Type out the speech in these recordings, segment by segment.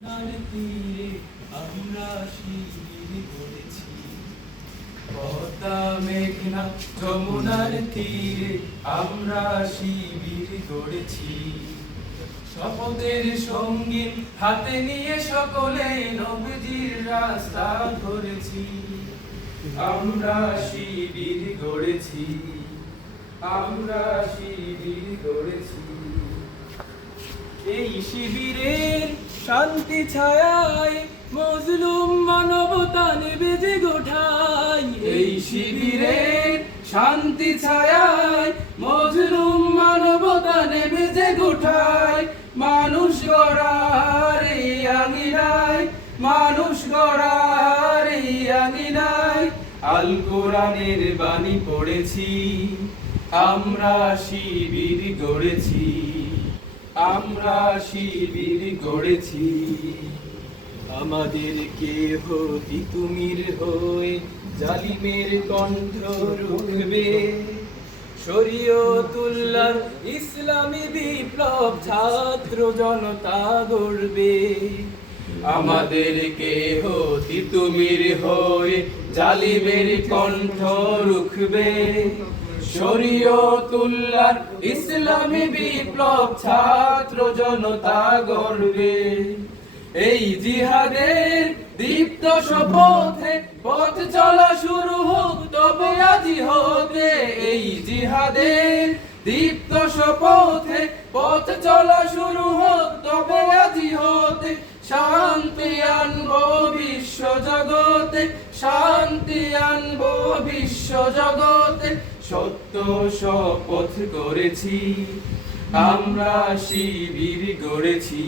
আমরা শিবির গড়েছি পদ্মা, মেঘনা, যমুনার তীরে আমরা শিবির গড়েছি শপথের সঙ্গীন হাতে নিয়ে সকলে নবজির রাস্তা ধরেছি। আমরা শিবির গড়েছি আমরা শিবির গড়েছি এই শিবিরের শান্তি ছায়ায় মজলুম মানবতা নেবে যে গোঠাই এই শিবিরের শান্তি ছায়ায় মজলুম মানবতা নেবে যে গোঠাই মানুষ গড়ার এই আঙিনায়, মানুষ গড়ার এই আঙিনায়। আল কোরআনের বাণী পড়েছি, আমরা শিবির গড়েছি। আমরা শিবির গড়েছি। আমাদের কেহ তিতুমির হয়ে জালিমের কণ্ঠ রুখবে। শরীয়তুল্লাহ ইসলামী বিপ্লব ছাত্র জনতা গড়বে। আমাদের কেহ তিতুমির হয়ে জালিমের কণ্ঠ রুখবে। শরীয়তুল্লাহ ইসলামী বিপ্লব ছাত্র জনতা গর্বে। এই জিহাদের দীপ্ত শপথে পথ চলা শুরু হোক, তবে আজি হতে এই জিহাদের দীপ্ত শপথে পথ চলা শুরু হোক, তবে আজি হতে শান্তি আনব বিশ্ব জগতে, শান্তি আনব বিশ্ব জগতে সত্য শপথ করেছি, আমরা শিবির গড়েছি,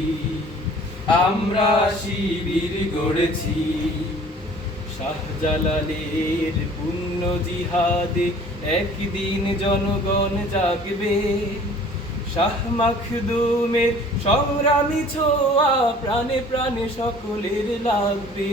আমরা শিবির গড়েছি। শাহজালালের পুণ্য জিহাদে একদিন জনগণ জাগবে, শাহ মাখদুমের সংগ্রামী ছোয়া প্রাণে প্রাণে সকলের লাগবে।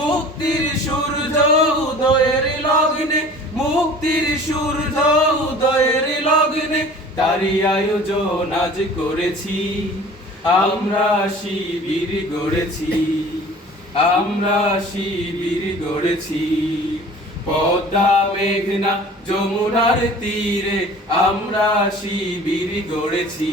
মুক্তির সূর্য উদয়ের লগ্নে, মুক্তির সূর্য উদয়ের লগ্নে তারি আয়োজন আজ করেছি। আমরা শিবির গড়েছি, আমরা শিবির গড়েছি। পদ্মা, মেঘনা, যমুনার তীরে আমরা শিবির গড়েছি।